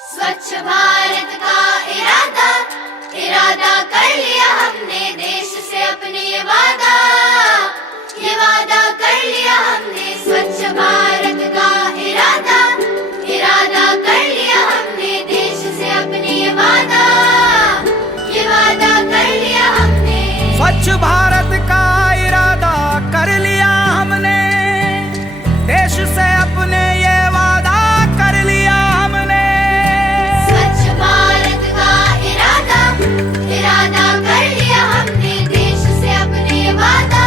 स्वच्छ भारत का इरादा इरादा कर लिया हमने, देश से अपने ये वादा कर लिया हमने। स्वच्छ भारत का इरादा इरादा कर लिया हमने, देश से अपने ये वादा कर लिया हमने। स्वच्छ भारत का इरादा कर लिया हमने, देश से अपने ये वादा कर लिया हमने। स्वच्छ भारत का इरादा इरादा कर लिया हमने, देश से अपने ये वादा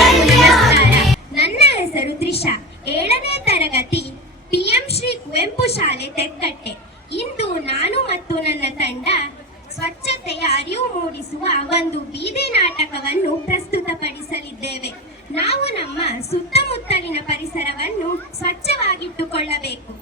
कर लिया हमने। ನನ್ನ ಹೆಸರು ತ್ರಿಷಾ, 7ನೇ ತರಗತಿ PM ಶ್ರೀ ಕುವೆಂಪು ಶಾಲೆ ತೆಕ್ಕಟ್ಟೆ. ಇಂದು ನಾನು ಮತ್ತು ನನ್ನ ತಂಡ ಸ್ವಚ್ಛತೆಯ ಅರಿವು ಮೂಡಿಸುವ ಒಂದು ಬೀದಿ ನಾಟಕವನ್ನು ಪ್ರಸ್ತುತಪಡಿಸಲಿದ್ದೇವೆ. ನಾವು ನಮ್ಮ ಸುತ್ತಮುತ್ತಲಿನ ಪರಿಸರವನ್ನು ಸ್ವಚ್ಛವಾಗಿಟ್ಟುಕೊಳ್ಳಬೇಕು.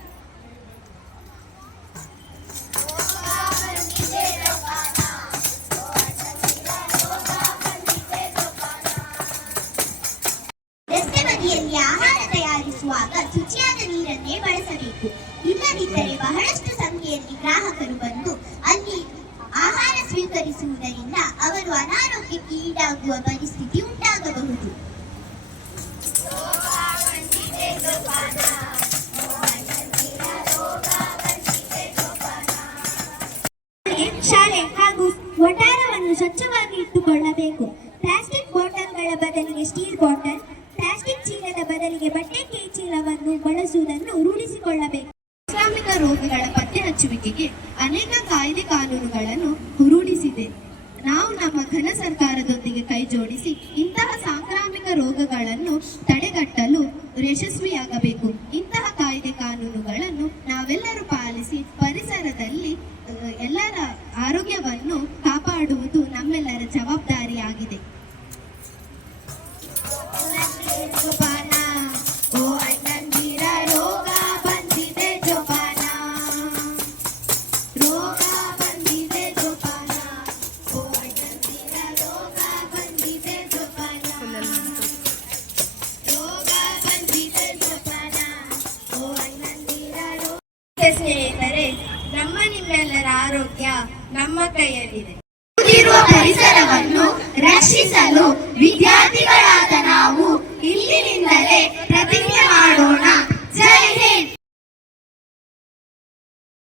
ರಸ್ತೆ ಬದಿಯಲ್ಲಿ ಆಹಾರ ತಯಾರಿಸುವಾಗ ಶುಚಿಯಾದ ನೀರನ್ನೇ ಬಳಸಬೇಕು. ಇಲ್ಲದಿದ್ದರೆ ಬಹಳಷ್ಟು ಸಂಖ್ಯೆಯಲ್ಲಿ ಗ್ರಾಹಕರು ಬಂದು ಅಲ್ಲಿ ಆಹಾರ ಸ್ವೀಕರಿಸುವುದರಿಂದ ಅವರು ಅನಾರೋಗ್ಯಕ್ಕೆ ಈಡಾಗುವ ಪರಿಸ್ಥಿತಿ ಉಂಟಾಗಬಹುದು. ಶಾಲೆ ಹಾಗೂ ವಠಾರವನ್ನು ಸ್ವಚ್ಛವಾಗಿ ಇಟ್ಟುಕೊಳ್ಳಬೇಕು. ಪ್ಲಾಸ್ಟಿಕ್ ಬಾಟಲ್ಗಳ ಬದಲಿಗೆ ಸ್ಟೀಲ್ ಬಾಟಲ್, ಪ್ಲಾಸ್ಟಿಕ್ ಚೀಲದ ಬದಲಿಗೆ ಬಟ್ಟೆ ಕೈ ಚೀಲವನ್ನು ಬಳಸುವುದನ್ನು ರೂಢಿಸಿಕೊಳ್ಳಬೇಕು. ಸಾಂಕ್ರಾಮಿಕ ರೋಗಗಳ ಪತ್ತೆ ಹಚ್ಚುವಿಕೆಗೆ ಅನೇಕ ಕಾಯ್ದೆ ಕಾನೂನುಗಳನ್ನು ರೂಢಿಸಿದೆ. ನಾವು ನಮ್ಮ ಘನ ಸರ್ಕಾರದೊಂದಿಗೆ ಕೈ ಜೋಡಿಸಿ ಇಂತಹ ಸಾಂಕ್ರಾಮಿಕ ರೋಗಗಳನ್ನು ತಡೆಗಟ್ಟಲು ಯಶಸ್ವಿಯಾಗಬೇಕು. ಇಂತಹ ಕಾಯ್ದೆ ಕಾನೂನುಗಳನ್ನು ನಾವೆಲ್ಲರೂ ಪಾಲಿಸಿ ಪರಿಸರದಲ್ಲಿ ಎಲ್ಲರ ಆರೋಗ್ಯವನ್ನು ಕಾಪಾಡುವುದು ನಮ್ಮೆಲ್ಲರ ಜವಾಬ್ದಾರಿಯಾಗಿದೆ. ಸ್ನೇಹಿತರೆ, ನಮ್ಮ ನಿಮ್ಮೆಲ್ಲರ ಆರೋಗ್ಯ ನಮ್ಮ ಕೈಯಲ್ಲಿದೆ. ಪರಿಸರವನ್ನು ರಕ್ಷಿಸಲು ವಿದ್ಯಾರ್ಥಿಗಳಾದ ನಾವು ಇಂದಿನಿಂದಲೇ ಪ್ರತಿಜ್ಞೆ ಮಾಡೋಣ.